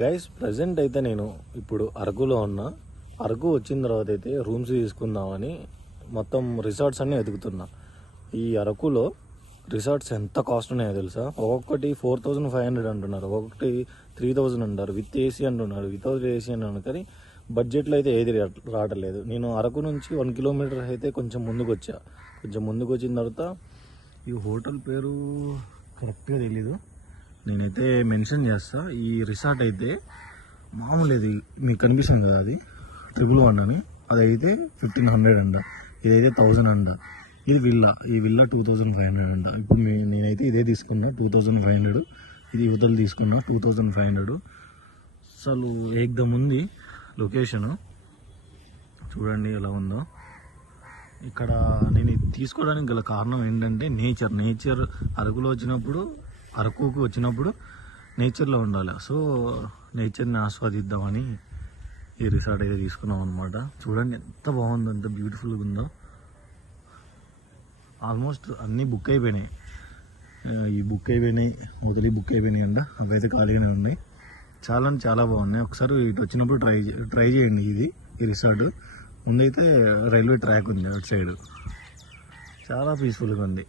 Guys present అయితే నేను ఇప్పుడు అరకులో ఉన్నా. అరకు వచ్చిన తర్వాత అయితే రూమ్స్ తీసుకుందామని మొత్తం రిసార్ట్స్ అన్నీ వెతుకుతున్నా. ఈ అరకులో రిసార్ట్స్ ఎంత కాస్ట్ ఉన్నాయో తెలుసా? ఒక్కొక్కటి 4500 అంటున్నారు, ఒక్కొక్కటి 3000 అంటారు, విత్ ఏసీ అంటున్నారు, వితౌట్ ఏసీ అంటున్నారు. కానీ బడ్జెట్లో అయితే ఏది రావట్లేదు. నేను అరకు నుంచి 1 కిలోమీటర్ అయితే కొంచెం ముందుకు వచ్చా. కొంచెం ముందుకు వచ్చిన తర్వాత ఈ హోటల్ పేరు కరెక్ట్గా తెలీదు, నేనైతే మెన్షన్ చేస్తా. ఈ రిసార్ట్ అయితే మామూలు, ఇది మీకు కనిపిస్తుంది కదా, అది 111 అని, అదైతే 1500 అంట, ఇదైతే 1000 అంట. ఇది విల్లా, ఈ విల్లా 2500 అంట. ఇప్పుడు నేనైతే ఇదే తీసుకున్నా 2500, ఇది యువతలు తీసుకున్నా 2500. అసలు ఏకదమ్ ఉంది లొకేషను, చూడండి ఎలా ఉందో. ఇక్కడ నేను ఇది తీసుకోవడానికి గల కారణం ఏంటంటే నేచర్ అరకులో వచ్చినప్పుడు, అరకుకు వచ్చినప్పుడు నేచర్లో ఉండాలి. సో నేచర్ని ఆస్వాదిద్దామని ఈ రిసార్ట్ అయితే తీసుకున్నాం అనమాట. చూడండి ఎంత బాగుందో, ఎంత బ్యూటిఫుల్గా ఉందో. ఆల్మోస్ట్ అన్నీ బుక్ అయిపోయినాయి, ఈ బుక్ అయిపోయినాయి, మొదలు బుక్ అయిపోయినాయి అంట, అవైతే ఖాళీగానే ఉన్నాయి. చాలా బాగున్నాయి. ఒకసారి ఇటు వచ్చినప్పుడు ట్రై చేయండి. ఈ రిసార్ట్ ముందైతే రైల్వే ట్రాక్ ఉంది అటు సైడ్, చాలా పీస్ఫుల్గా ఉంది.